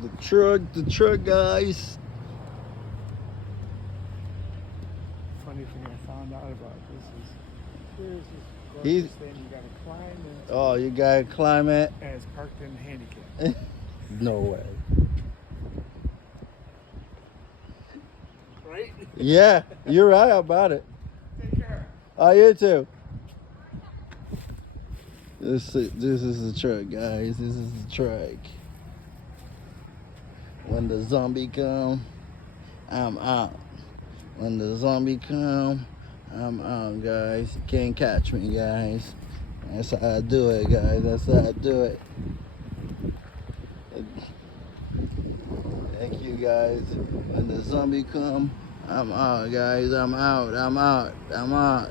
The truck, guys. Funny thing I found out about this is here's this He's- gorgeous thing you gotta climb into. Oh, you gotta climb it? And it's parked in handicap. No way. Right? Yeah, you're right about it. Take care. Oh, you too. This is the truck, guys. This is the truck. When the zombie come, I'm out. When the zombie come, I'm out, guys. You can't catch me, guys. That's how I do it, guys. That's how I do it. Thank you, guys. When the zombie come, I'm out, guys. I'm out. I'm out. I'm out.